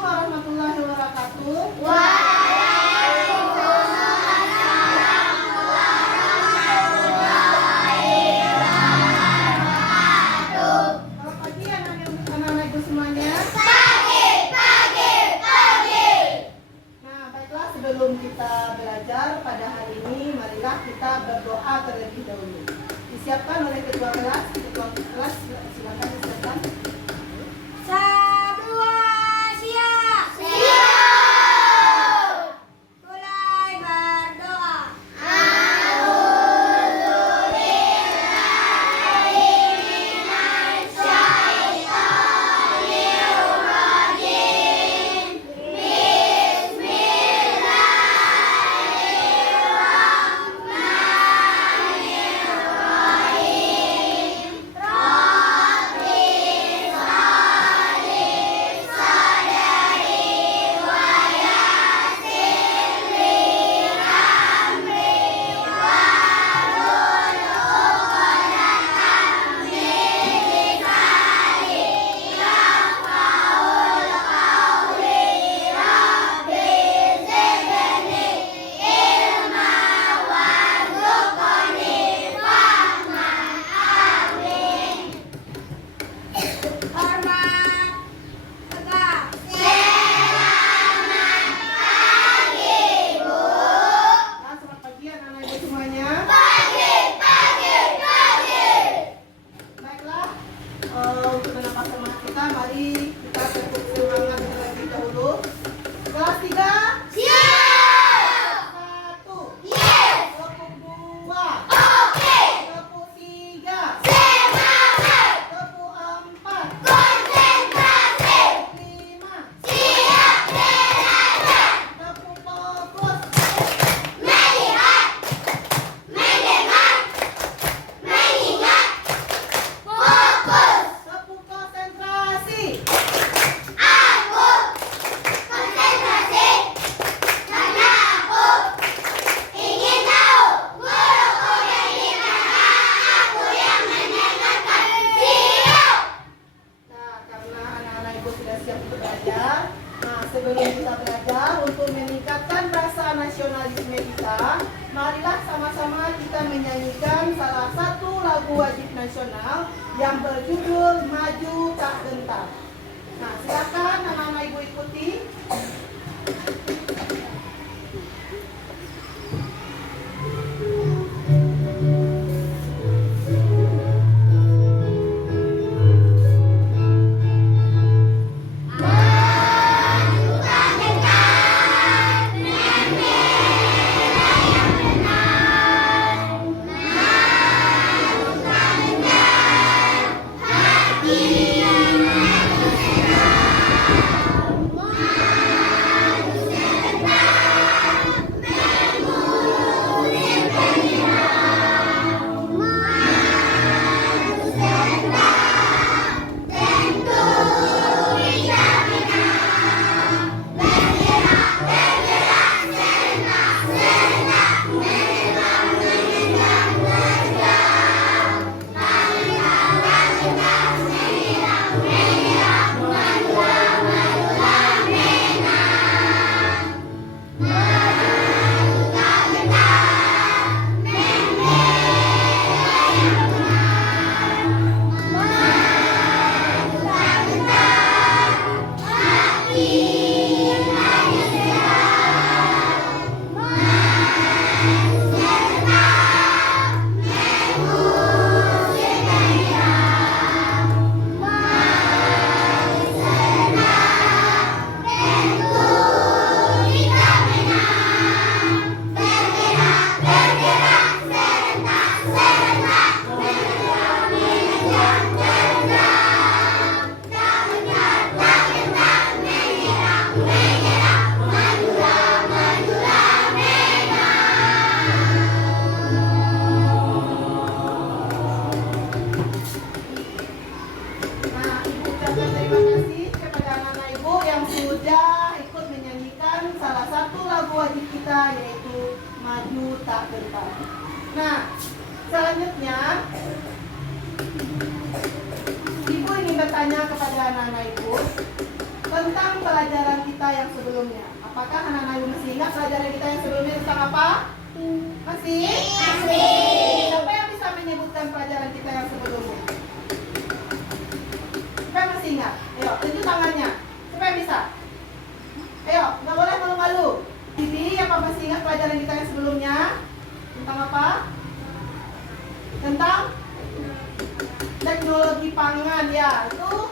warahmatullahi wabarakatuh. Waalaikumsalam warahmatullahi wabarakatuh. Selamat pagi anak-anak ibu semuanya. Pagi. Nah, baiklah, sebelum kita belajar pada hari ini, marilah kita berdoa terlebih dahulu. Disiapkan oleh ketua kelas. Silakan disiapkan. Semua siap. Mulai berdoa. Nah, selamat pagi anak-anak ibu semuanya. Baiklah, untuk menambah semangat kita, mari kita tekuk semangat terlebih dahulu. Kelas 3. Satu. Tepuk 2. Tepuk 3. Tepuk 4. Tepuk 5. Tepuk fokus. Tepuk konsentrasi. Nah, karena anak-anak ibu sudah siap untuk belajar, nah sebelum kita belajar untuk meningkatkan rasa nasionalisme kita, marilah sama-sama kita menyanyikan salah satu lagu wajib nasional yang berjudul Maju Tak Gentar. Nah, silakan anak-anak ibu ikuti. Nah, ibu ucapkan terima kasih kepada anak-anak ibu yang sudah ikut menyanyikan salah satu lagu wajib kita, yaitu Maju Tak Gentar. Nah, selanjutnya ibu ingin bertanya kepada anak-anak ibu, tentang pelajaran kita yang sebelumnya. Apakah anak-anak ibu masih ingat pelajaran kita yang sebelumnya tentang apa? Masih? Siapa yang bisa menyebutkan pelajaran kita yang sebelumnya? Siapa yang masih ingat? Ayo, tunjuk tangannya. Siapa yang bisa? Ayo, nggak boleh malu-malu. Bibi, apa masih ingat pelajaran kita yang sebelumnya? Tentang apa? Tentang teknologi pangan ya. Itu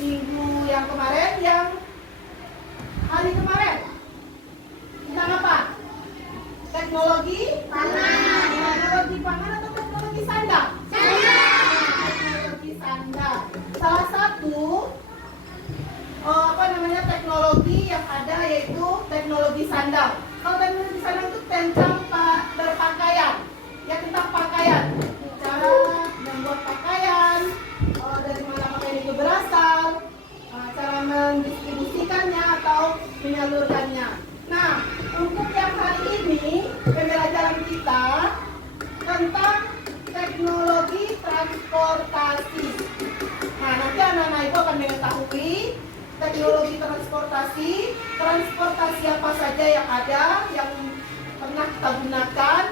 minggu yang kemarin, yang hari kemarin. Tentang apa? Teknologi pangan. Teknologi pangan atau teknologi sandang? Teknologi sandang. Salah satu teknologi yang ada yaitu teknologi sandang. Kalau teknologi sandang itu tentang berpakaian, ya tentang pakaian, cara membuat pakaian, dari mana pakaian itu berasal, cara mendistribusikannya atau menyalurkannya. Nah, untuk yang hari ini pembelajaran kita tentang teknologi transportasi. Nah, nanti anak-anak ibu akan mengetahui teknologi transportasi apa saja yang ada, yang pernah kita gunakan.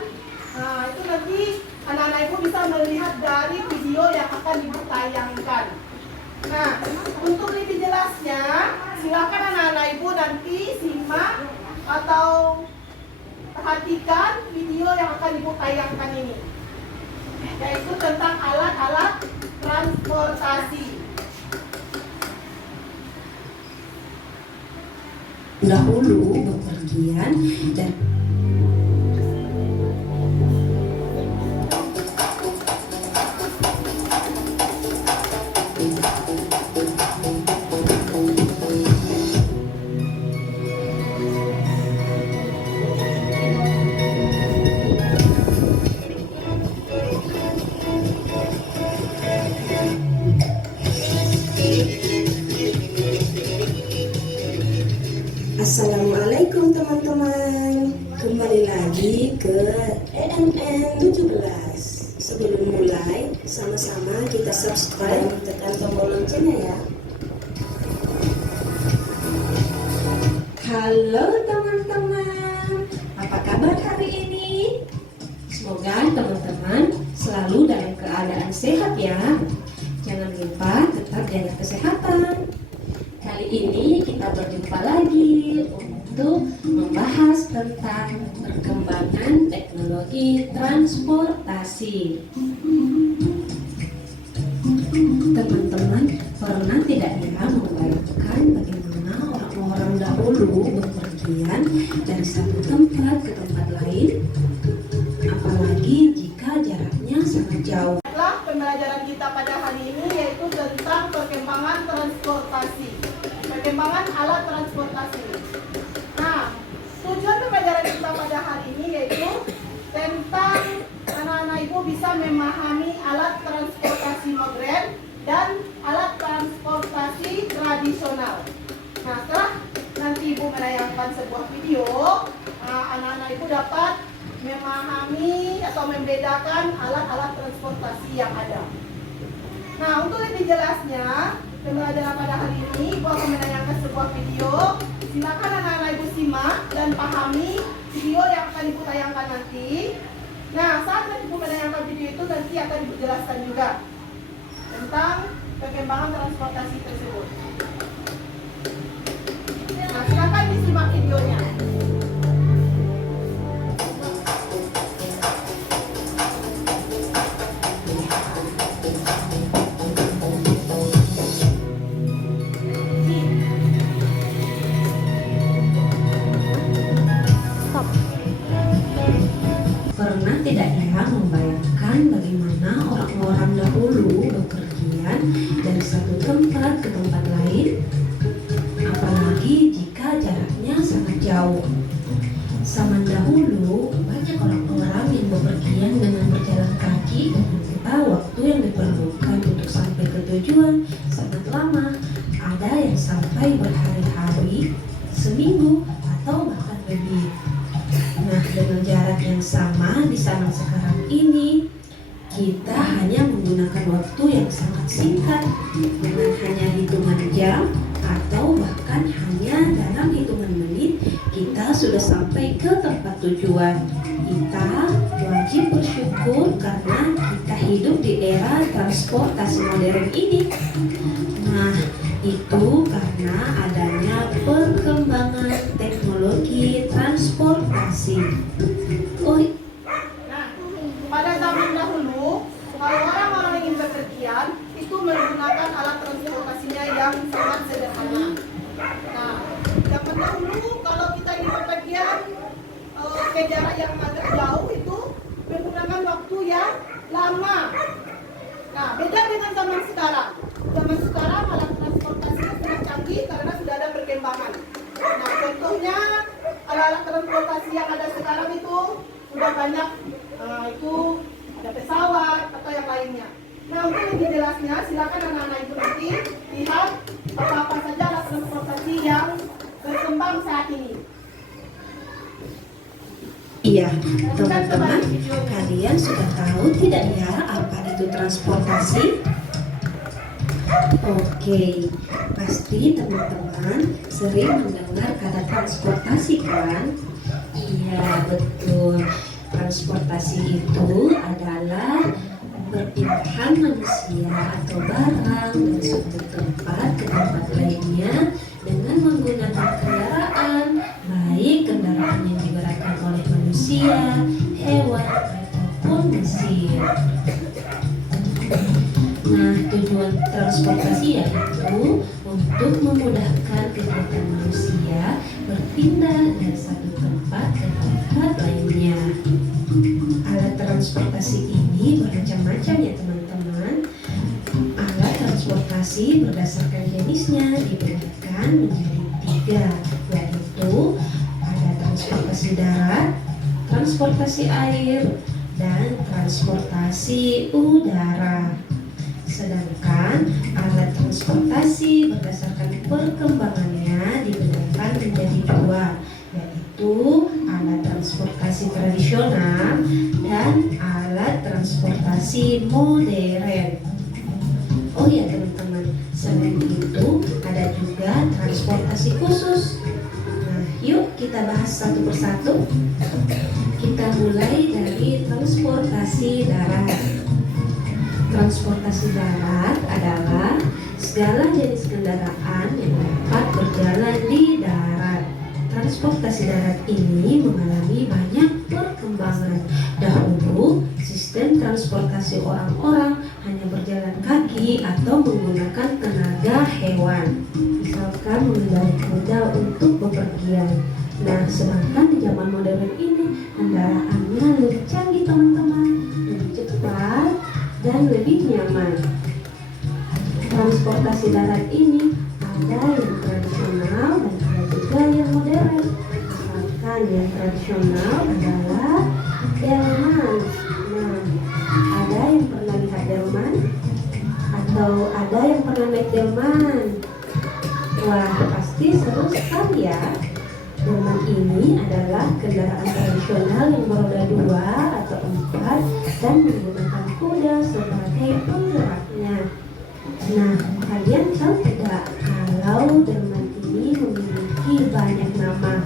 Nah, itu nanti anak-anak ibu bisa melihat dari video yang akan ibu tayangkan. Nah, untuk lebih jelasnya, silakan anak-anak ibu nanti simak atau perhatikan video yang akan ibu tayangkan ini, yaitu tentang alat-alat transportasi. Dahulu bepergian dan Assalamualaikum teman-teman. Kembali lagi ke EMN 17. Sebelum mulai, sama-sama kita subscribe, tekan tombol loncengnya ya. Halo teman-teman, apa kabar hari ini? Semoga teman-teman selalu dalam keadaan sehat ya. Jangan lupa tetap jaga kesehatan. Kali ini kita berjumpa lagi untuk membahas tentang perkembangan teknologi transportasi. Teman-teman pernah tidak ya membayangkan bagaimana orang-orang dahulu bepergian dari satu tempat ke tempat lain, apalagi jika jaraknya sangat jauh. Pembelajaran kita pada hari ini yaitu tentang perkembangan transportasi, perkembangan alat transportasi. Nah, tujuan pembelajaran kita pada hari ini yaitu tentang anak-anak ibu bisa memahami alat transportasi modern dan alat transportasi tradisional. Nah, setelah nanti ibu menayangkan sebuah video, anak-anak ibu dapat memahami atau membedakan alat-alat transportasi yang ada. Nah, untuk lebih jelasnya pembelajaran pada hari ini ibu akan menayangkan sebuah video. Silakan anak-anak ibu simak dan pahami video yang akan ibu tayangkan nanti. Nah, saat ibu menayangkan video itu nanti akan ibu jelaskan juga tentang perkembangan transportasi tersebut. Nah, silakan disimak videonya. Pernah tidak ya membayangkan bagaimana orang-orang dahulu bepergian dari satu tempat ke tempat lain, apalagi jika jaraknya sangat jauh. Zaman dahulu banyak orang-orang yang bepergian dengan berjalan kaki, dan kita waktu yang diperlukan untuk sampai ke tujuan sangat lama. Ada yang sampai berhari-hari, seminggu, atau bahkan lebih. Nah, dengan jarak yang sama di zaman sekarang ini, kita hanya menggunakan waktu yang sangat singkat dengan hanya hitungan jam atau tujuan. Kita wajib bersyukur karena kita hidup di era transportasi modern ini. Nah, itu karena adanya perkembangan teknologi transportasi. Oh, Nah, pada zaman dahulu, kalau orang-orang ingin bepergian, itu menggunakan alat transportasinya yang sangat sederhana. Nah, zaman dahulu kalau kita ingin bepergian ke jarak yang agak jauh itu menggunakan waktu yang lama. Nah, beda dengan zaman sekarang. Zaman sekarang alat transportasinya sudah canggih karena sudah ada perkembangan. Nah, contohnya alat-alat transportasi yang ada sekarang itu sudah banyak, itu ada pesawat atau yang lainnya. Nah, untuk lebih jelasnya silakan anak-anak ibu nanti lihat apa-apa saja alat transportasi yang berkembang saat ini. iya, teman-teman, kalian sudah tahu tidak ya apa itu transportasi? Oke, pasti teman-teman sering mendengar kata transportasi kan? Iya, betul. Transportasi itu adalah perpindahan manusia atau barang dari suatu tempat ke tempat lainnya dengan menggunakan kendaraan, baik kendaraan yang digerakkan oleh manusia, hewan, ataupun mesin. Nah, tujuan transportasi yaitu untuk memudahkan kegiatan manusia berpindah dari satu tempat ke tempat lainnya. Alat transportasi ini bermacam-macam ya teman-teman. Alat transportasi berdasarkan jenisnya dibedakan menjadi 3, yaitu ada transportasi darat, transportasi air, dan transportasi udara. Sedangkan alat transportasi berdasarkan perkembangannya dibedakan menjadi 2, yaitu alat transportasi tradisional dan alat transportasi modern. Oh ya teman-teman, selain itu ada juga transportasi khusus. Nah, yuk kita bahas satu persatu. Kita mulai dari transportasi darat. Transportasi darat adalah segala jenis kendaraan yang dapat berjalan di darat. Transportasi darat ini mengalami banyak perkembangan. Dahulu, sistem transportasi orang-orang hanya berjalan kaki atau menggunakan tenaga hewan, misalkan mengendarai kuda untuk bepergian. Nah, sedangkan di zaman modern ini kendaraannya lebih canggih teman-teman, lebih cepat dan lebih nyaman. Transportasi darat ini ada yang tradisional dan ada juga yang modern. Misalkan yang tradisional adalah delman. Nah, ada yang pernah lihat delman? Atau ada yang pernah naik delman? Wah, pasti seru sekali ya. Delman ini adalah kendaraan tradisional yang beroda 2 atau 4 dan menggunakan kuda sebagai penggeraknya. Nah, kalian tahu tidak kalau delman ini memiliki banyak nama?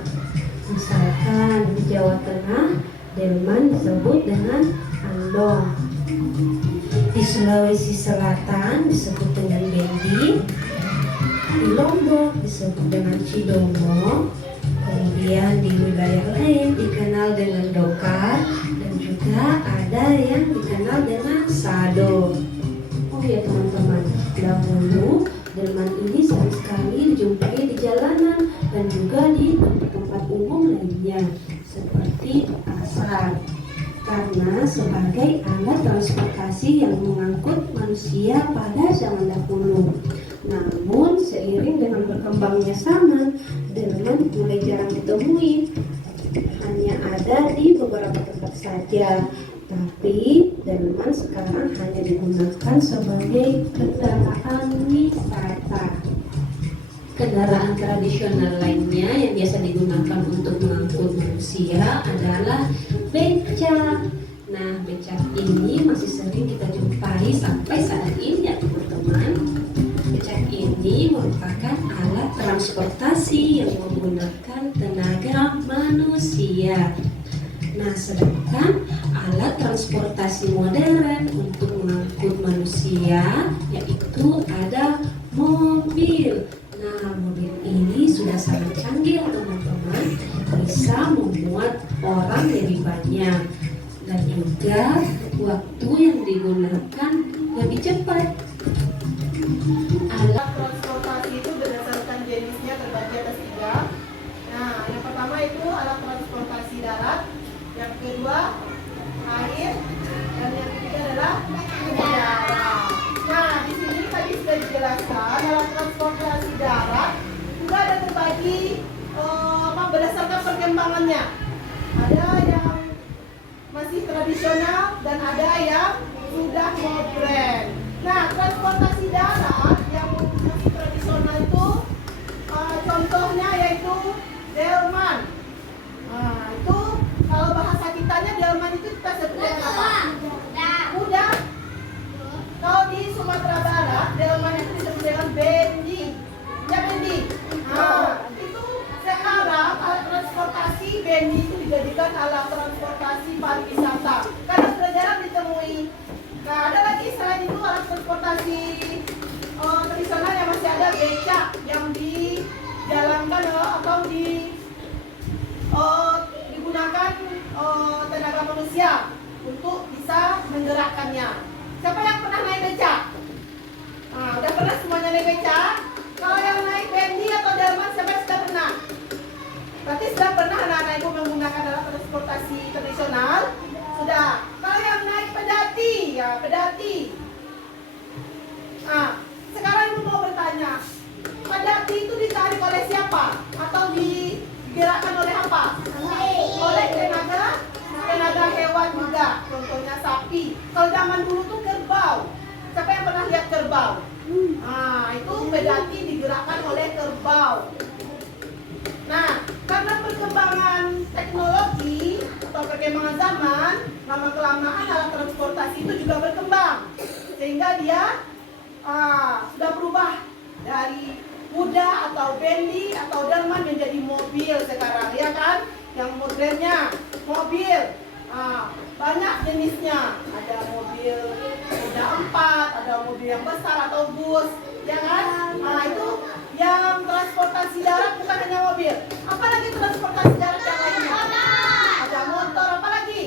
Misalkan di Jawa Tengah, delman disebut dengan andong. Di Sulawesi Selatan disebut dengan bendi. Di Lombok disebut dengan cidomo. Kemudian di wilayah lain dikenal dengan dokar, dan juga ada yang dikenal dengan sado. Oh ya teman-teman, dahulu delman ini sering sekali dijumpai di jalanan dan juga di tempat-tempat umum lainnya seperti pasar, karena sebagai alat transportasi yang mengangkut manusia pada zaman dahulu. Namun seiring dengan berkembangnya zaman, delman mulai jarang ditemui, hanya ada di beberapa tempat saja. Tapi delman sekarang hanya digunakan sebagai kendaraan wisata. Kendaraan tradisional lainnya yang biasa digunakan untuk mengangkut manusia adalah becak. Nah, becak ini masih sering kita jumpai sampai saat ini ya teman-teman. Becak ini merupakan alat transportasi yang menggunakan tenaga manusia. Nah, sedangkan alat transportasi modern untuk mengangkut manusia yaitu ada mobil. Nah, mobil ini sudah sangat canggih teman-teman, bisa memuat orang lebih banyak dan juga waktu yang digunakan lebih cepat. Alat transportasi itu berdasarkan jenisnya terbagi atas tiga. Nah, yang pertama itu alat transportasi darat, yang kedua air, dan yang ketiga adalah udara. Nah, di sini tadi sudah dijelaskan alat transportasi darat juga ada terbagi berdasarkan perkembangannya. Ada yang masih tradisional dan ada yang sudah modern. Nah, transportasi darat yang masih tradisional itu contohnya yaitu delman. Nah, itu kalau bahasa kitanya delman itu kita sebut dengan apa? Kuda. Kalau di Sumatera Barat, delman itu disebut dengan bendi. Ya, bendi. Nah, itu sekarang alat transportasi bendi itu dijadikan alat transportasi pariwisata karena sudah jarang ditemui. Nah, ada lagi selain itu alat transportasi tradisional yang masih ada becak yang dijalankan atau digunakan tenaga manusia untuk bisa menggerakkannya. Siapa yang pernah naik becak? Nah, udah pernah semuanya naik becak? Kalau yang naik bendi atau delman siapa yang sudah pernah? Berarti sudah pernah anak-anak ibu menggunakan alat transportasi tradisional? Sudah. Kalau yang naik pedati, ya pedati. Nah, sekarang ibu mau bertanya, pedati itu ditarik oleh siapa? Atau digerakkan oleh apa? Oleh tenaga hewan juga. Contohnya sapi. Kalau zaman dulu tuh kerbau. Siapa yang pernah lihat kerbau? Nah, itu pedati digerakkan oleh kerbau. Nah, karena perkembangan teknologi atau perkembangan zaman, lama-kelamaan alat transportasi itu juga berkembang. Sehingga dia sudah berubah dari kuda atau bendi atau delman menjadi mobil sekarang, ya kan? Yang modernnya mobil, banyak jenisnya. Ada mobil roda 4, ada mobil yang besar atau bus, ya kan? Nah, itu yang transportasi darat bukan hanya mobil. Apalagi transportasi darat yang lainnya? Ada motor, apa lagi?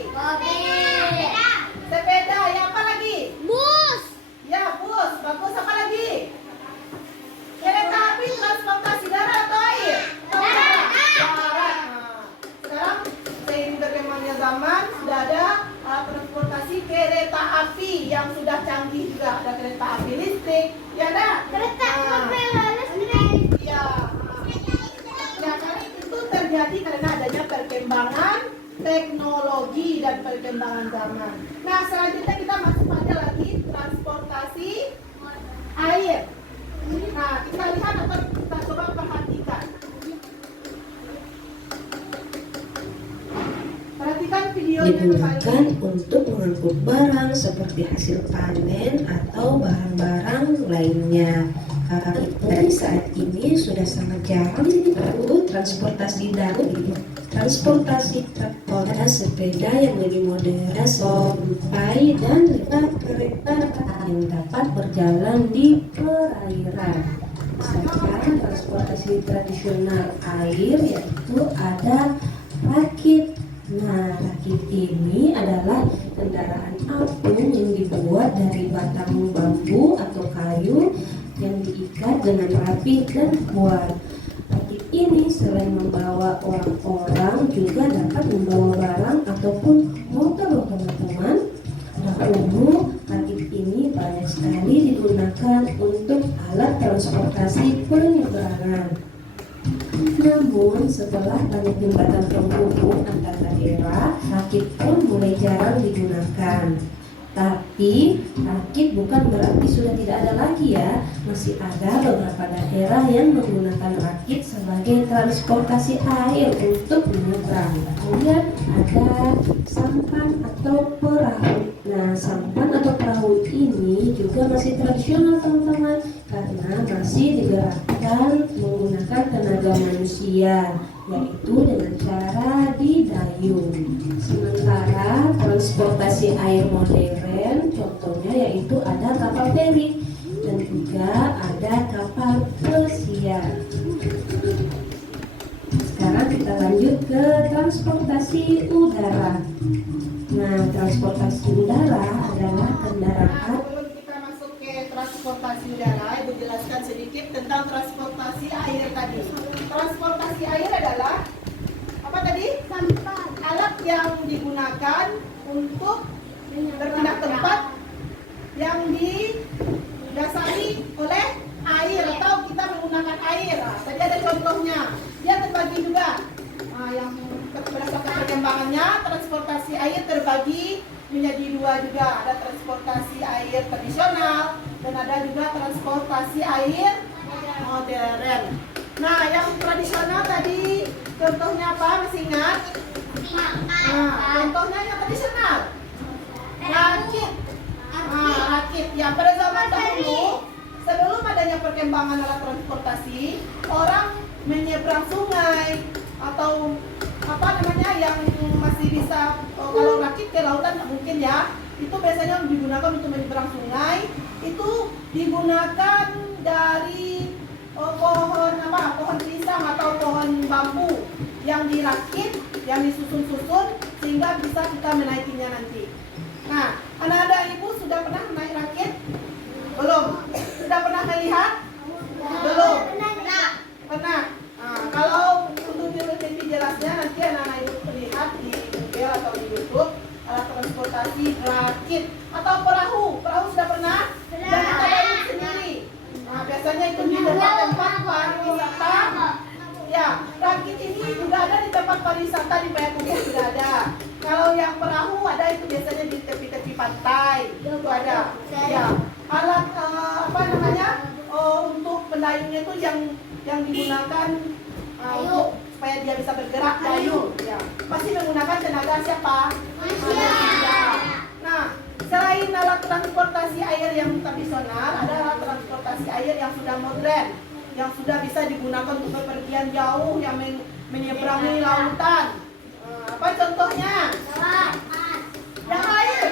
Sepeda, ya apa lagi? Bus. Ya, bus, bagus, apa lagi? Kereta api transportasi darat atau air? Darat. Nah, sekarang seiring berkembangnya zaman sudah ada transportasi kereta api yang sudah canggih juga. Ada kereta api listrik, ya ada? Kereta api listrik. Iya. Ya, karena itu terjadi karena adanya perkembangan teknologi dan perkembangan zaman. Nah, selanjutnya kita masuk pada lagi transportasi air. Nah, kita lihat atau kita coba perhatikan. Perhatikan videonya Digunakan untuk mengangkut barang seperti hasil panen atau barang-barang lainnya. Karena itu saat ini sudah sangat jarang diperlukan transportasi darat. Transportasi ada sepeda yang lebih modern sampai dan kereta yang dapat berjalan di perairan. Misalkan transportasi tradisional air yaitu ada rakit. Nah, rakit ini adalah kendaraan apung yang dibuat dari batang bambu atau kayu yang diikat dengan rapi dan kuat. Rakit ini selain membawa orang-orang juga dapat membawa barang ataupun motor loh teman-teman. Pada umum, rakit ini banyak sekali digunakan untuk alat transportasi penyeberangan. Namun setelah banyak jembatan penghubung antar daerah, rakit pun mulai jarang digunakan. Tapi rakit bukan berarti sudah tidak ada lagi ya. Masih ada beberapa daerah yang menggunakan rakit sebagai transportasi air untuk menyeberang. Kemudian ada sampan atau perahu. Nah, sampan atau perahu ini juga masih tradisional teman-teman, karena masih digerakkan menggunakan tenaga manusia, yaitu dengan cara di dayung. Sementara transportasi air modern contohnya yaitu ada kapal feri dan juga ada kapal pesiar. Sekarang kita lanjut ke transportasi udara. Nah, transportasi udara adalah kendaraan. Sebelum kita masuk ke transportasi udara, Ibu jelaskan sedikit tentang transportasi air tadi. Transportasi air adalah apa tadi? Alat yang digunakan untuk berpindah tempat yang didasari oleh air atau kita menggunakan air. Nah, tadi ada contohnya. Dia terbagi juga. Nah, yang berdasarkan perkembangannya, transportasi air terbagi menjadi dua juga. Ada transportasi air tradisional dan ada juga transportasi air modern. Nah, yang tradisional tadi contohnya apa? Masih ingat? Nah, contohnya yang tradisional. Rakit. Nah, rakit. Ya, pada zaman dahulu, sebelum adanya perkembangan alat transportasi, orang menyeberang sungai atau apa namanya yang masih bisa kalau rakit ke lautan tak mungkin ya. Itu biasanya digunakan untuk menyeberang sungai. Itu digunakan dari pohon pisang atau pohon bambu yang dirakit, yang disusun-susun sehingga bisa kita menaikinya nanti. Nah, anak-anak ibu sudah pernah naik rakit? Belum? Sudah pernah melihat? Belum? Pernah. Nah, kalau untuk lebih jelasnya nanti anak-anak ibu lihat di Google atau di YouTube alat transportasi rakit atau perahu. Perahu sudah pernah? Dan kita dayung sendiri. Nah, biasanya itu di tempat-tempat pariwisata. Ya, rakit ini juga ada di tempat pariwisata di Payakumbuh sudah ada. Kalau yang perahu ada itu biasanya di tepi-tepi pantai. Itu ada. Ya, alat apa namanya? Untuk pendayungnya itu yang digunakan untuk supaya dia bisa bergerak dayung. Ya, pasti menggunakan tenaga siapa? Manusia. Nah, selain alat transportasi air yang tradisional, ada alat transportasi air yang sudah modern, yang sudah bisa digunakan untuk bepergian jauh, yang menyeberangi lautan. Apa contohnya? Yang air.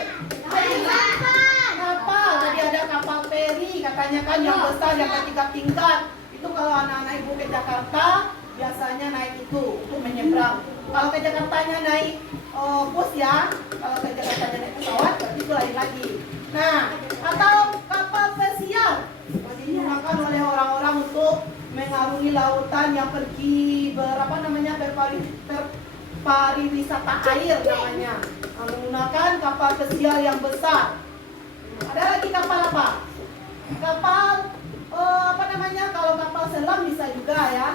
Kapal. Tadi ada kapal feri, katanya kan yang besar, yang bertingkat-tingkat. Itu kalau anak-anak ibu ke Jakarta, biasanya naik itu untuk menyeberang. Kalau ke Jakartanya naik bus ya, kalau ke Jakartanya naik pesawat, berarti itu lain lagi. Nah, atau kapal pesiar masih digunakan oleh orang-orang untuk mengarungi lautan yang pergi berpariwisata air namanya. Menggunakan kapal pesiar yang besar. Ada lagi kapal apa? Kapal kalau kapal selam bisa juga ya.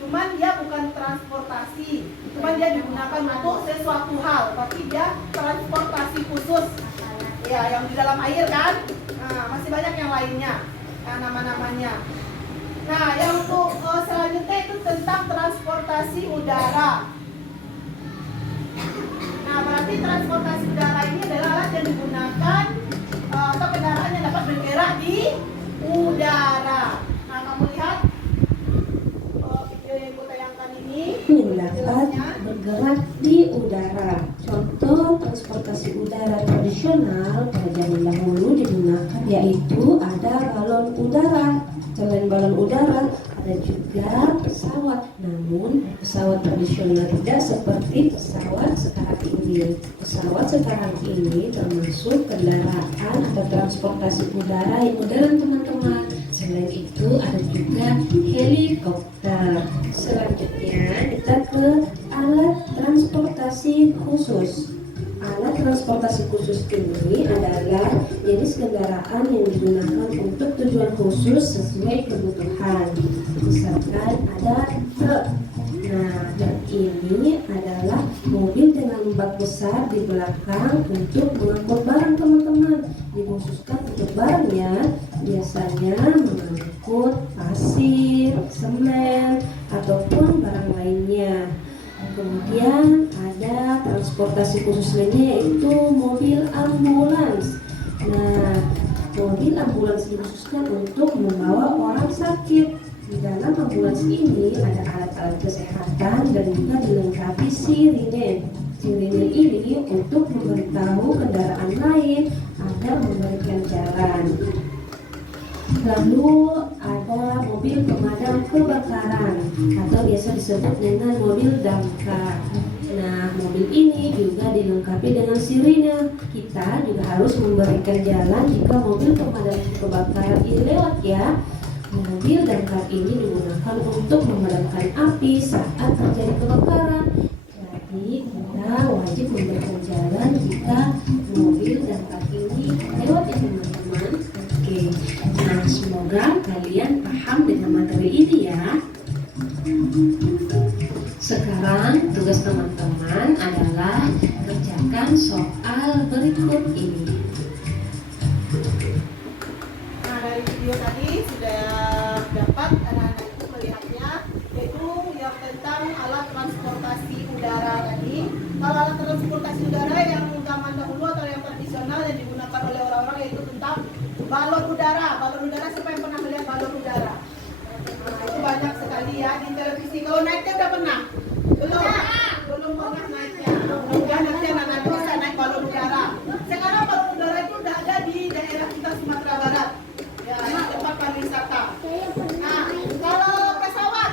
Cuman dia bukan transportasi, cuman dia digunakan untuk sesuatu hal, tapi dia transportasi khusus. Ya, yang di dalam air kan. Nah, masih banyak yang lainnya. Nah, nama-namanya. Nah, yang untuk selanjutnya itu tentang transportasi udara. Nah, berarti transportasi udara ini adalah alat yang digunakan atau kendaraan yang dapat bergerak di udara. Nah, kamu lihat video yang aku tayangkan ini Dapat bergerak di udara. Contoh transportasi udara tradisional pada zaman dahulu digunakan yaitu ada balon udara. Selain balon udara ada juga pesawat. Namun pesawat tradisional tidak seperti pesawat sekarang ini. Pesawat sekarang ini termasuk kendaraan atau transportasi udara yang modern teman-teman. Selain itu ada juga helikopter. Selanjutnya kita ke alat transportasi khusus. Alat transportasi khusus ini adalah jenis kendaraan yang digunakan untuk tujuan khusus sesuai kebutuhan. Misalkan ada truk. Nah, truk ini adalah mobil dengan bak besar di belakang untuk mengangkut barang teman-teman. Dikhususkan untuk barangnya biasanya mengangkut pasir, semen, ataupun barang lainnya. Kemudian ada transportasi khusus lainnya yaitu mobil ambulans. Nah, mobil ambulans dikhususkan untuk membawa orang sakit. Di dalam ambulans ini ada alat-alat kesehatan dan juga dilengkapi sirine. Sirine ini untuk memberitahu kendaraan lain agar memberikan jalan. Lalu ada mobil pemadam kebakaran atau biasa disebut dengan mobil damkar. Nah, mobil ini juga dilengkapi dengan sirine. Kita juga harus memberikan jalan jika mobil pemadam kebakaran ini lewat ya. Mobil damkar ini digunakan untuk memadamkan api saat terjadi kebakaran. Jadi kita wajib memberikan jalan jika mobil damkar ini lewat ya teman-teman. Oke, nah semoga kalian paham dengan materi ini ya. Sekarang tugas teman-teman adalah kerjakan soal berikut ini. Nah, dari video tadi sudah dapat anak-anak itu melihatnya, yaitu yang tentang alat transportasi udara tadi. Kalau alat transportasi udara yang zaman dahulu atau yang tradisional yang digunakan oleh orang-orang yaitu tentang balon udara. Balon udara, siapa yang pernah melihat balon udara? Nah, itu banyak sekali ya di televisi. Kalau naiknya udah pernah? Belum pernah naiknya. Mudah-mudahan nanti anak-anak bisa naik balon udara. Sekarang balon udara itu udah ada di daerah kita Sumatera Barat. Ya, di tempat pariwisata. Nah, kalau pesawat,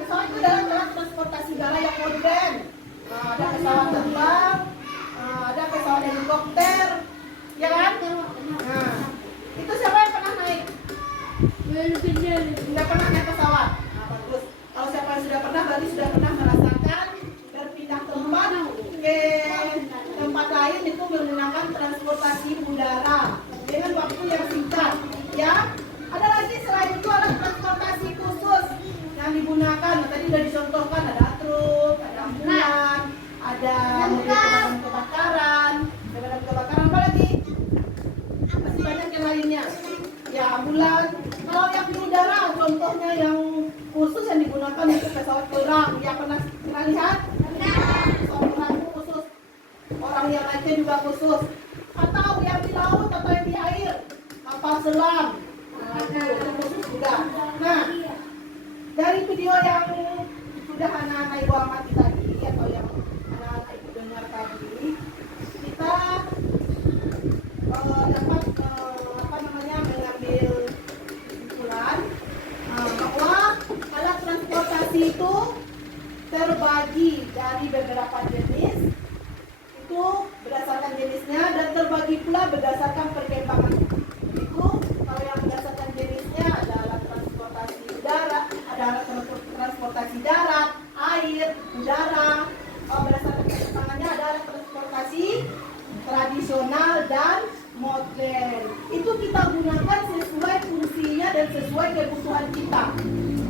pesawat itu adalah alat transportasi udara yang modern. Nah, ada pesawat terbang, ada pesawat helikopter, ya kan? Nah, itu siapa yang pernah naik? Sudah pernah naik pesawat? Nah, bagus. Kalau siapa yang sudah pernah, berarti sudah pernah merasakan berpindah tempat ke tempat lain itu menggunakan transportasi udara dengan waktu yang singkat. Ya, ada lagi selain itu alat transportasi khusus yang digunakan. Tadi sudah dicontohkan ada truk, ada ambulan, ada mobil pemadam kebakaran, apa lagi? Masih banyak yang lainnya. Ya, ambulan. Kalau yang di udara, contohnya yang khusus yang digunakan untuk pesawat perang. Ya, pernah lihat? Pesawat perang itu khusus. Orang yang naiknya juga khusus. Atau yang di laut atau yang di air, kapal selam. Nah, itu khusus juga. Nah, dari video yang sudah anak-anak ibu amati tadi atau yang anak-anak ibu dengar tadi, kita dapat mengambil kesimpulan bahwa alat transportasi itu terbagi dari beberapa jenis, itu berdasarkan jenisnya, dan terbagi pula berdasarkan perkembangannya. Itu kalau yang berdasarkan jenisnya ada alat transportasi udara, ada alat transportasi darat, air, udara. Kalau berdasarkan perkembangannya ada alat transportasi tradisional dan modern. Itu kita gunakan sesuai fungsinya dan sesuai kebutuhan kita.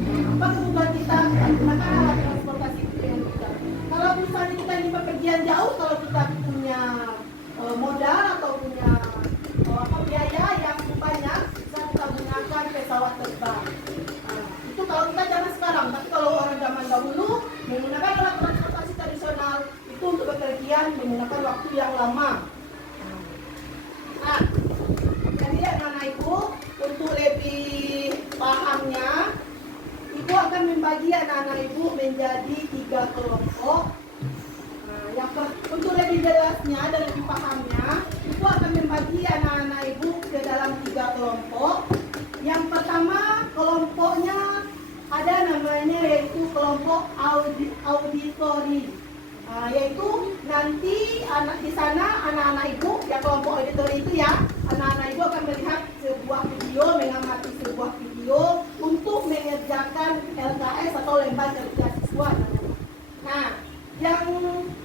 Apa kebutuhan kita? Kita gunakan alat transportasi dengan kita. Kalau misalnya kita ingin bepergian jauh, kalau kita punya modal atau punya biaya yang banyak, bisa kita gunakan pesawat terbang. Itu kalau kita zaman sekarang. Tapi kalau orang zaman dahulu menggunakan alat transportasi tradisional itu untuk bepergian menggunakan waktu yang lama. Nah, jadi anak-anak ibu untuk lebih pahamnya, ibu akan membagi anak-anak ibu menjadi 3 kelompok. Untuk lebih jelasnya dan lebih pahamnya, ibu akan membagi anak-anak ibu ke dalam 3 kelompok. Yang pertama kelompoknya ada namanya yaitu kelompok auditori. Yaitu nanti di sana anak-anak ibu ya kelompok auditori itu ya anak-anak ibu akan melihat sebuah video, mengamati sebuah video untuk mengerjakan LKS atau lembar kerja siswa. Nah, yang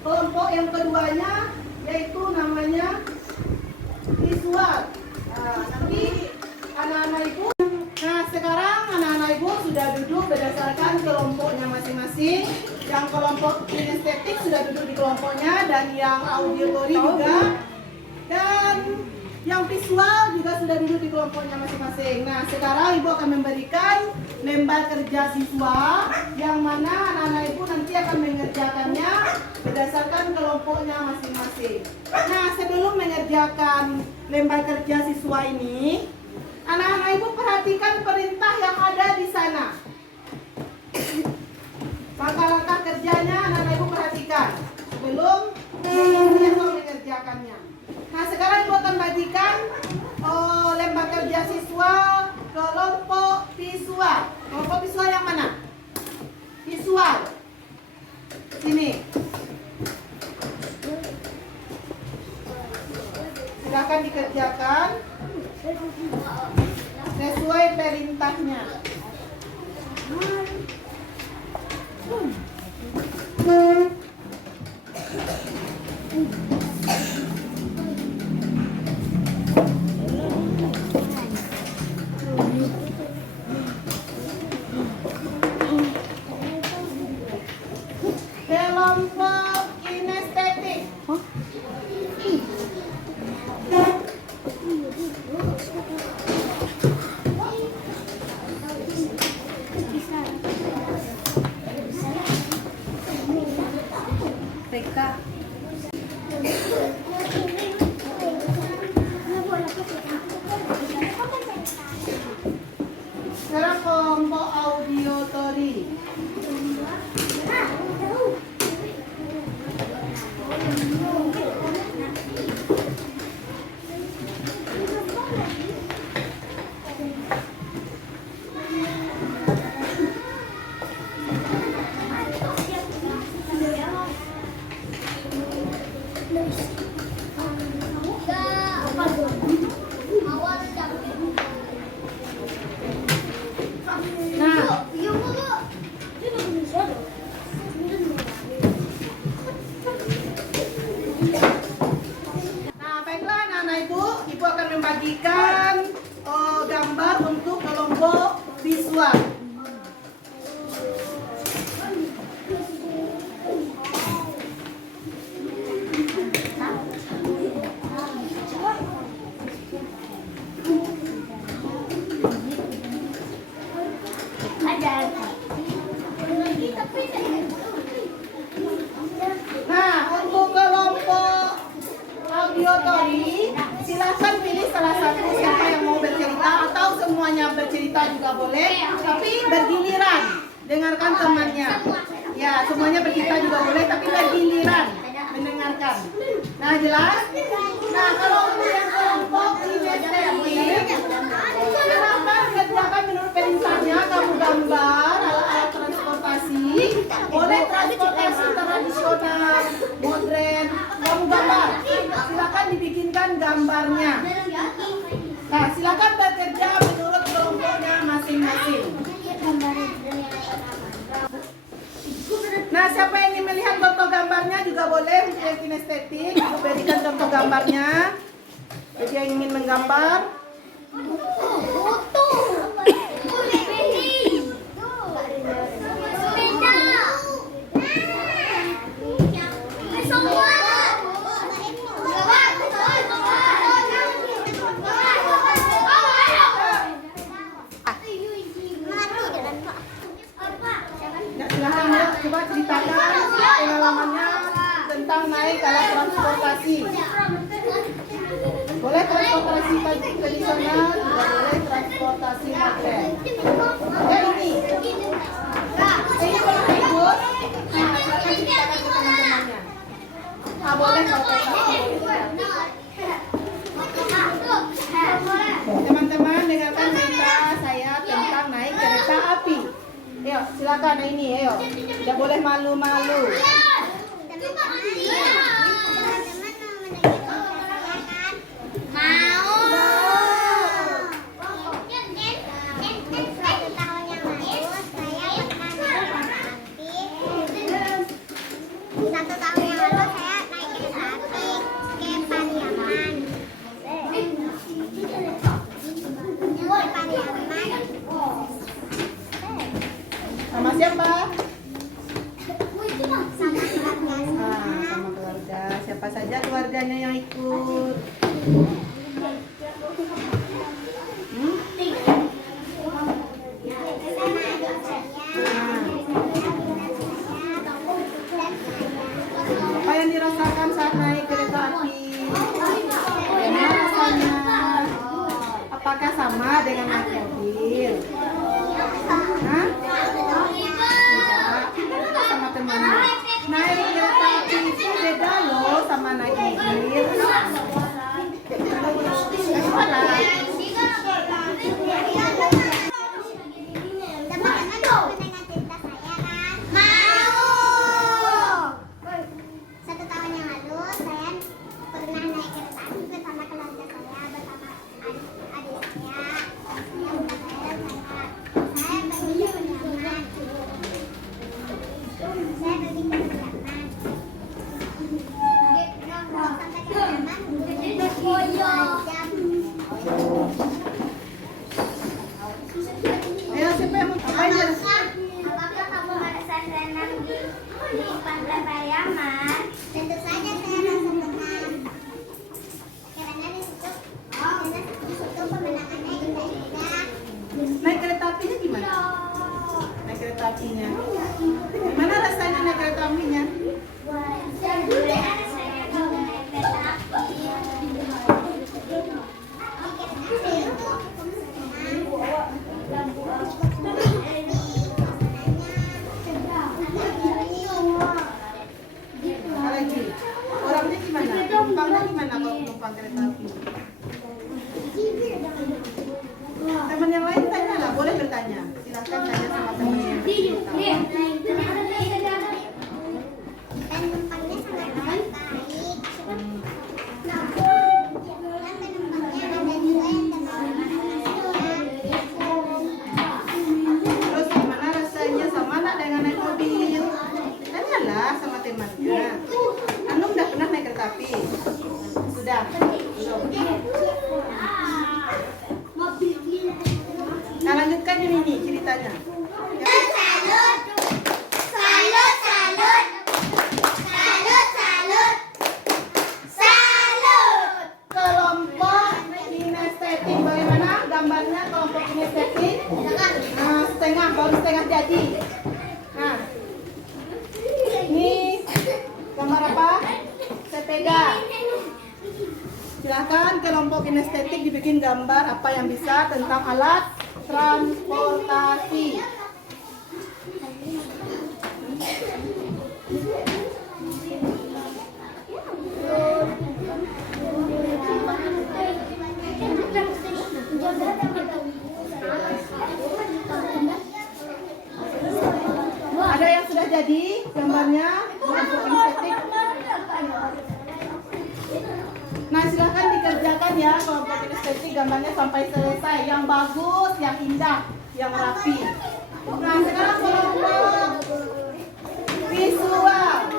kelompok yang keduanya yaitu namanya visual. Nanti anak-anak ibu. Nah, sekarang anak-anak ibu sudah duduk berdasarkan kelompoknya masing-masing. Yang kelompok kinestetik sudah duduk di kelompoknya, dan yang auditori juga, dan yang visual juga sudah duduk di kelompoknya masing-masing. Nah, sekarang ibu akan memberikan lembar kerja siswa yang mana anak-anak ibu nanti akan mengerjakannya berdasarkan kelompoknya masing-masing. Nah, sebelum mengerjakan lembar kerja siswa ini, anak-anak ibu perhatikan perintah yang ada di sana. Langkah-langkah kerjanya anak-anak ibu perhatikan. visual. Sini. Silakan dikerjakan sesuai perintahnya. Kelompok kinestetik. TK. Sekarang kelompok auditory. Nah, baiklah anak-anak ibu akan membagikan gambar untuk kelompok visual. Nah, untuk kelompok auditory, silahkan pilih salah satu siapa yang mau bercerita atau semuanya bercerita juga boleh, tapi bergiliran. Dengarkan temannya. Ya, semuanya bercerita juga boleh, tapi bergiliran mendengarkan. Nah, jelas? Nah, kalau untuk yang kelompok kinestetik, silakan kerjakan menurut perintahnya. Kamu gambar alat-alat transportasi, boleh transportasi tradisional, modern, kamu gambar. Silakan dibikinkan gambarnya. Nah, silakan bekerja menurut kelompoknya masing-masing. Nah, siapa yang ingin melihat contoh gambarnya juga boleh untuk kinestetik. Aku berikan contoh gambarnya. Bagi yang ingin menggambar. Ya, silahkan ya, coba ceritakan pengalamannya tentang naik alat transportasi. Boleh transportasi tradisional, juga boleh transportasi modern. Ya ini. Ini kalau ikut, nah silakan ceritakan ke teman-temannya. Ah boleh kalau teman-teman dengarkan cerita saya tentang naik kereta api. Ayo, silakan ini, ayo. Tidak boleh malu-malu. Satu tahun yang lalu saya naik kereta api ke Pariaman. Sama siapa? Sama keluarga. Sama keluarga. Siapa saja keluarganya yang ikut? Apa yang dirasakan saat naik kereta api? Bagaimana rasanya? Apakah sama dengan naik mobil? Hah? Tidak. Kita sama temannya. Naik kereta api itu beda loh sama naik mobil. Teman-teman mau mendengar cerita saya kan? Ya. Nah, lanjutkan ini ceritanya. Kelompok kinestetik bagaimana gambarnya kelompok kinestetik? Nah, setengah baru setengah jadi. Nah, ini gambar apa? Sepeda. Silakan kelompok kinestetik dibikin gambar apa yang bisa tentang alat transportasi. Ada yang sudah jadi gambarnya kelompok kinestetik? Nah, silahkan dikerjakan ya kelompok kinestetik gambarnya sampai selesai. Yang bagus, yang indah, yang rapi. Nah, sekarang kelompok visual.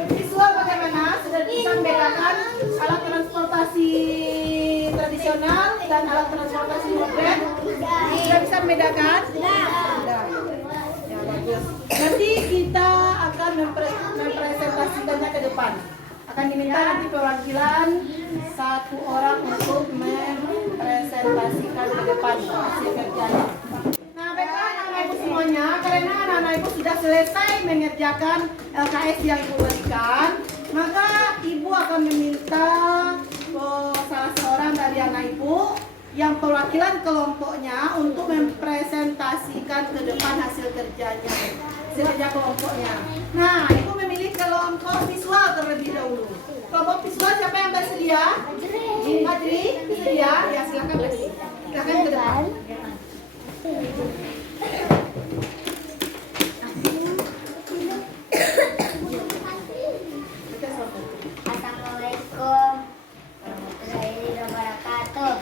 Visual bagaimana? Sudah bisa membedakan alat transportasi tradisional dan alat transportasi modern? Sudah bisa membedakan? Sudah. Ya, bagus. Nanti kita akan mempresentasikannya ke depan. Akan diminta nanti perwakilan satu orang untuk mempresentasikan ke depan hasil kerjanya. Nah, baiklah anak-anak ibu semuanya, karena anak-anak ibu sudah selesai mengerjakan LKS yang ibu berikan, maka ibu akan meminta salah seorang dari anak ibu yang perwakilan kelompoknya untuk mempresentasikan ke depan hasil kerjanya, hasil kerja kelompoknya. Nah, ibu memilih kelompok visual terlebih dahulu. Kelompok visual siapa yang bersedia? Adri, bersedia? Ya, silakan Adri. Silakan ke depan. Assalamualaikum warahmatullahi wabarakatuh.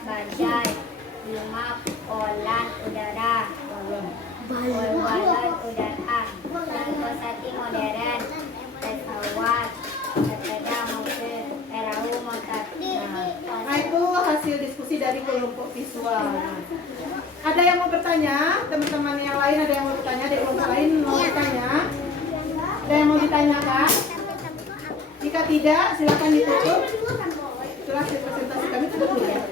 Bajai, 5 kolan udara, balon udara, transportasi modern, pesawat, sepeda motor, perahu motor. Nah, itu hasil diskusi dari kelompok visual. Ada yang mau bertanya? Teman-teman yang lain ada yang mau bertanya? Ada yang mau lain mau bertanya? Ada yang mau ditanyakan? Jika tidak, silakan ditutup. Itulah hasil presentasi kami tutup dulu ya.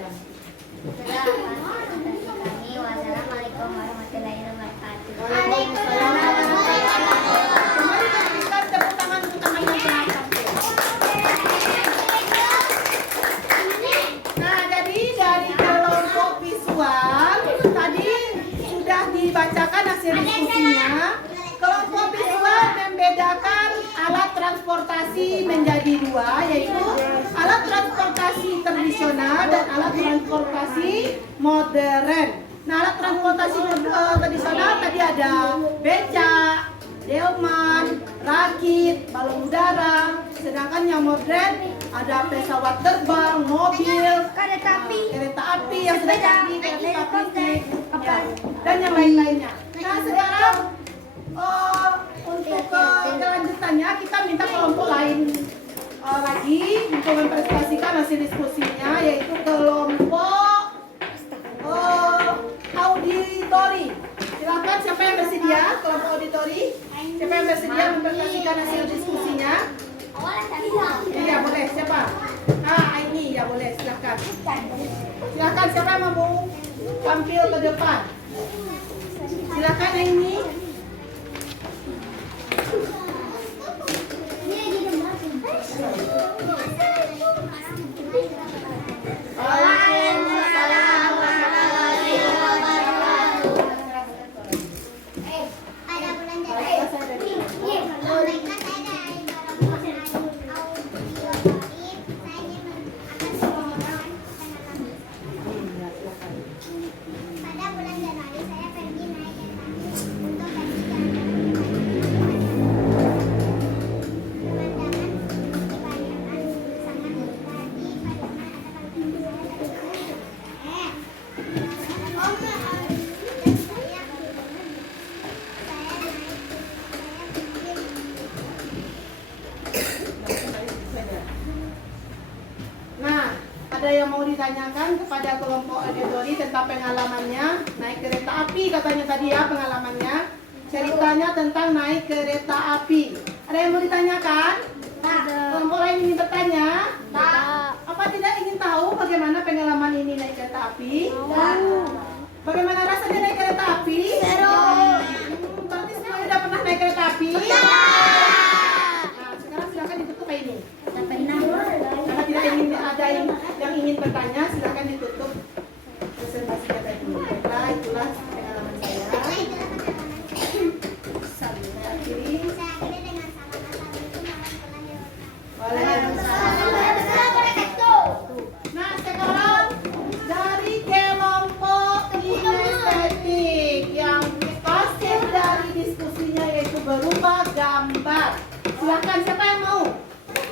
Wassalamualaikum warahmatullahi wabarakatuh. Waalaikumsalam warahmatullahi wabarakatuh. Kembali kita berikan tepuk tangan untuk teman yang telah sampai. Nah, jadi dari kelompok visual tadi sudah dibacakan hasil diskusinya. Kelompok visual membedakan alat transportasi menjadi dua, yaitu alat transportasi tradisional dan alat transportasi modern. Nah, alat transportasi tradisional tadi ada becak, delman, rakit, balon udara. Sedangkan yang modern ada pesawat terbang, mobil, kereta api yang sudah jadi, kereta listrik, ya, dan yang lain-lainnya. Nah, sekarang untuk kelanjutannya kita minta kelompok lain lagi untuk mempresentasikan hasil diskusinya, yaitu kelompok auditori. Silakan, siapa yang bersedia? Kelompok auditori, siapa yang bersedia mempresentasikan hasil diskusinya? Iya, boleh. Siapa? Ini ya boleh. Silakan. Silakan, siapa yang mau tampil ke depan? Silakan ini. ditanyakan kepada kelompok auditori tentang pengalamannya naik kereta api, katanya tadi ya pengalamannya. Ceritanya tentang naik kereta api. Ada yang mau ditanyakan? Kelompok lain ingin bertanya? Apa tidak ingin tahu bagaimana pengalaman ini naik kereta api? Bagaimana rasanya naik kereta api? Seru. Berarti semuanya sudah pernah naik kereta api? Nah, sekarang silakan ditutup ini. Karena tidak ingin ada yang ingin bertanya, silakan ditutup presentasinya tadi. Baiklah, itulah pengalaman saya. Saya akhiri. Nah, sekarang dari kelompok kinestetik yang hasil dari diskusinya yaitu berupa gambar. Silakan, siapa yang mau?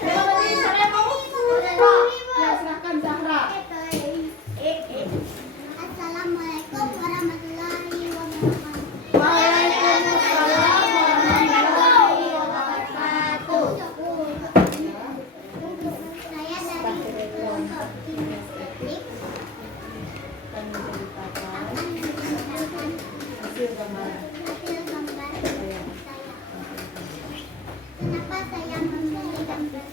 Siapa yang mau? Ya, silakan Zahra. Assalamualaikum warahmatullahi wabarakatuh. Waalaikumsalam warahmatullahi wabarakatuh. Saya dari kelompok kinestetik Akan menceritakan akan menceritakan hasil gambar. hasil gambar saya. Kenapa saya memilih gambar?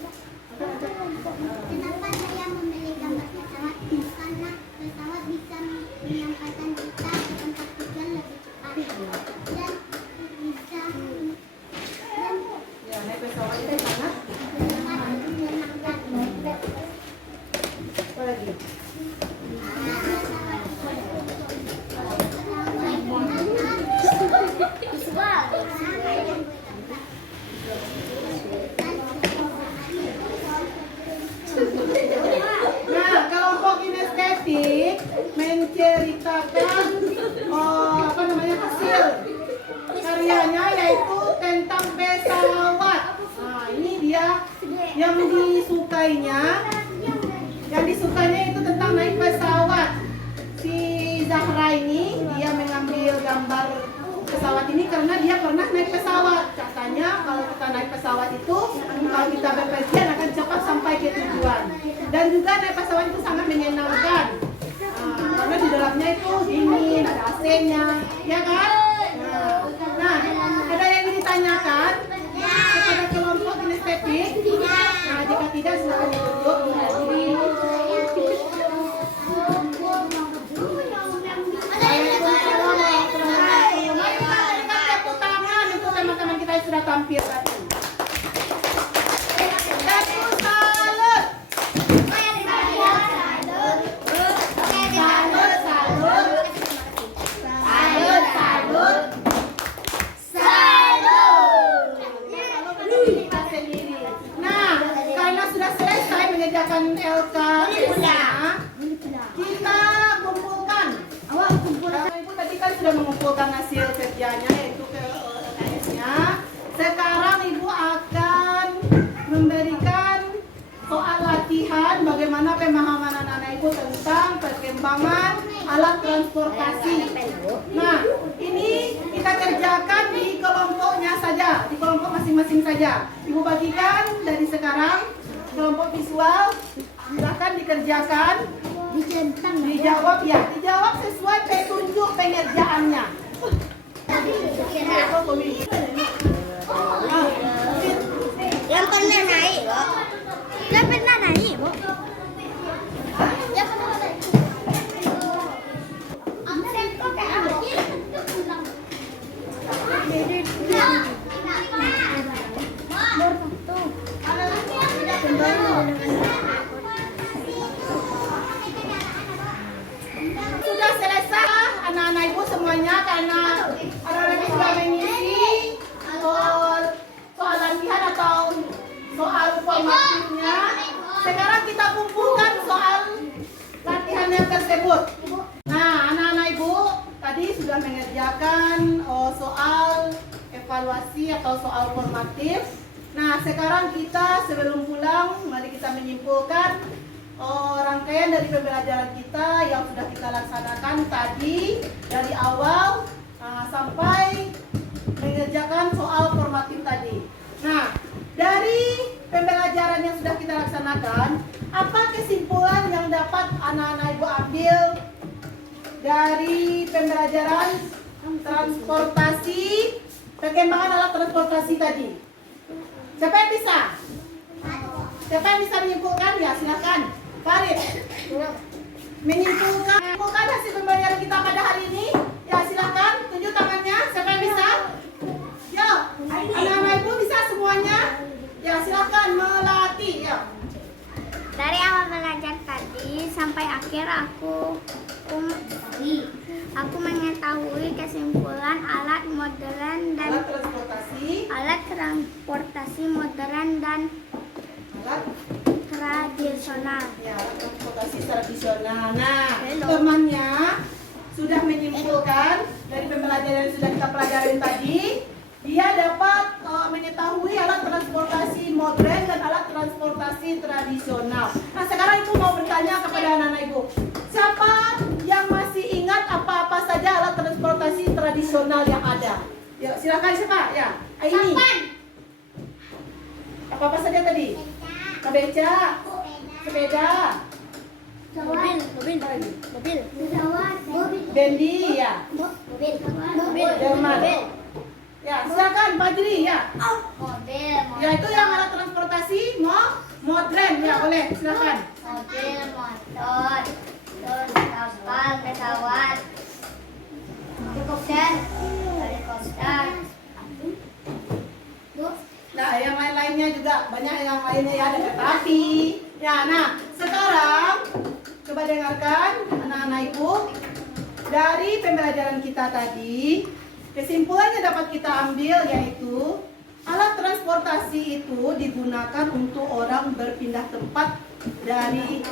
Kenapa saya memilih gambar pesawat? Karena pesawat bisa menyampaikan kita ke tempat tujuan lebih cepat dan bisa Ya, naik pesawat itu sangat. menyenangkan. Apa lagi? Nah, kelompok kinestetik menceritakan hasil karyanya yaitu tentang pesawat. Nah, ini dia yang disukainya. Yang disukainya itu tentang naik pesawat. Si Zahra ini dia mengambil gambar pesawat ini karena dia pernah naik pesawat. Katanya kalau kita naik pesawat itu kalau kita bepergian akan cepat sampai ke tujuan. Dan juga naik pesawat itu sangat menyenangkan. Karena di dalamnya itu dingin, ada AC-nya, ya kan? Nah, ada yang ingin ditanyakan kepada kelompok kinestetik? Nah, jika tidak silakan ditutup. Mari kita berikan tepuk tangan untuk teman-teman kita yang sudah tampil tadi. Tepuk salut. Nah, karena sudah selesai mengerjakan LK kita kumpulkan. Ibu tadi kan sudah mengumpulkan hasil kerjanya yaitu ke LKS-nya. Sekarang Ibu akan memberikan soal latihan bagaimana pemahaman anak-anak Ibu tentang perkembangan alat transportasi. Nah, ini kita kerjakan di kelompoknya saja, di kelompok masing-masing saja. Ibu bagikan dari sekarang kelompok visual, silakan dikerjakan. Dijawab ya, dijawab sesuai petunjuk pengerjaannya. Yang pernah naik, Bu. Yang pernah naik, Bu. Yang pernah naik. Absen kok kayak apa? Sudah selesai anak-anak Ibu semuanya karena anak-anak Ibu sudah mengisi soal latihan atau soal formatifnya. Sekarang kita kumpulkan soal latihan yang tersebut. Nah, anak-anak Ibu tadi sudah mengerjakan soal evaluasi atau soal formatif. Nah, sekarang kita sebelum pulang, mari kita menyimpulkan rangkaian dari pembelajaran kita yang sudah kita laksanakan tadi dari awal sampai mengerjakan soal formatif tadi. Nah, Dari pembelajaran yang sudah kita laksanakan, apa kesimpulan yang dapat anak-anak ibu ambil dari pembelajaran transportasi, perkembangan alat transportasi tadi? Siapa yang bisa? Siapa yang bisa menyimpulkan? Ya, silakan. Farid. Menyimpulkan hasil pembelajaran kita pada hari ini? Ya, silakan. Tunjuk tangannya. Siapa yang bisa? Ya, anak-anak ibu bisa semuanya? Ya, silakan melatih. Ya. Dari awal belajar tadi sampai akhir aku mengetahui kesimpulan alat transportasi modern dan Alat tradisional. Ya, transportasi tradisional. Nah, temannya sudah menyimpulkan dari pembelajaran yang sudah kita pelajari tadi, dia dapat mengetahui alat transportasi modern dan alat transportasi tradisional. Nah, sekarang ibu mau bertanya kepada anak-anak ibu, siapa yang masih ingat apa-apa saja alat transportasi tradisional yang ada? Ya, silakan siapa? Ya, Aini. Apa-apa saja tadi? Beca, sepeda, Mobil. bendi, ya, delman. Ya, silakan Fajri, ya. Mobil. Ya, itu yang alat transportasi modern, ya, boleh, silakan. Mobil, motor, terus kapal, pesawat, helikopter. Nah, yang lain-lainnya juga banyak yang lainnya ya, ada kereta api. Ya, nah, sekarang coba dengarkan anak-anak ibu dari pembelajaran kita tadi. Kesimpulan yang dapat kita ambil yaitu alat transportasi itu digunakan untuk orang berpindah tempat dari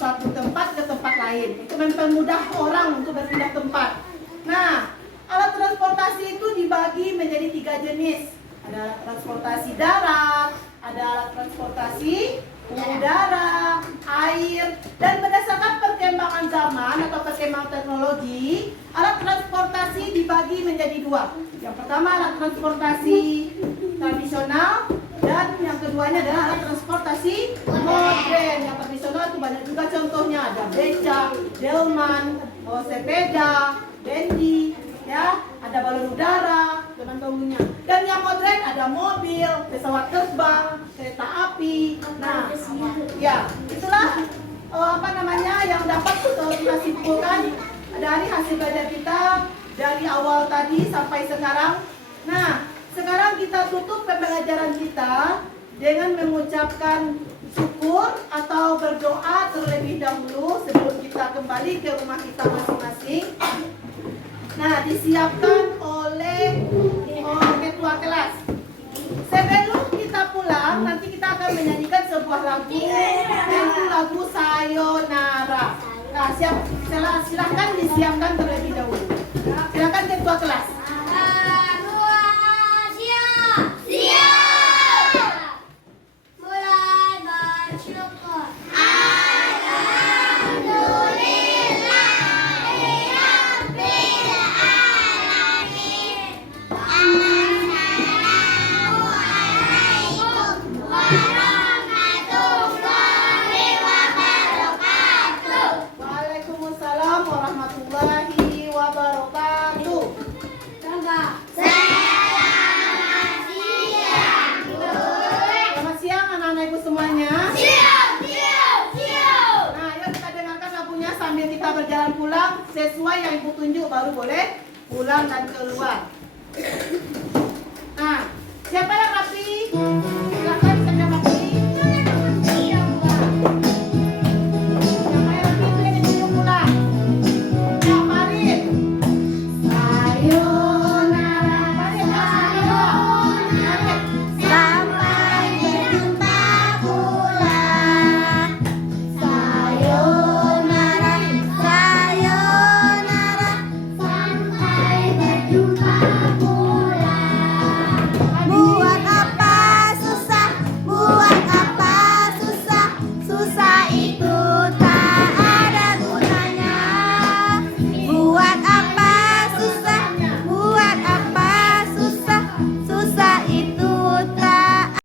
satu tempat ke tempat lain. Itu mempermudah orang untuk berpindah tempat. Nah, alat transportasi itu dibagi menjadi 3 jenis. Ada alat transportasi darat, ada alat transportasi udara, air, dan berdasarkan perkembangan zaman atau perkembangan teknologi, alat transportasi dibagi menjadi 2. Yang pertama alat transportasi tradisional dan yang keduanya adalah alat transportasi modern. Yang tradisional itu banyak juga contohnya, ada beca, delman, sepeda, bendi, ya, ada balon udara, dengan bangunnya. Dan yang modern ada mobil, pesawat terbang, kereta api. Nah, ya, itulah yang dapat kita simpulkan dari hasil belajar kita dari awal tadi sampai sekarang. Nah, sekarang kita tutup pembelajaran kita dengan mengucapkan syukur atau berdoa terlebih dahulu sebelum kita kembali ke rumah kita masing-masing. Nah, disiapkan oleh ketua kelas. Sebelum kita pulang, nanti kita akan menyanyikan sebuah lagu, yaitu lagu Sayonara. Nah, silahkan disiapkan terlebih dahulu. Silahkan ketua kelas. Waalaikumsalam warahmatullahi wabarakatuh. Selamat siang anak-anak ibu semuanya. Nah, yuk kita dengarkan lagunya sambil kita berjalan pulang. Sesuai yang ibu tunjuk baru boleh pulang dan keluar. Nah, siapa yang rapi?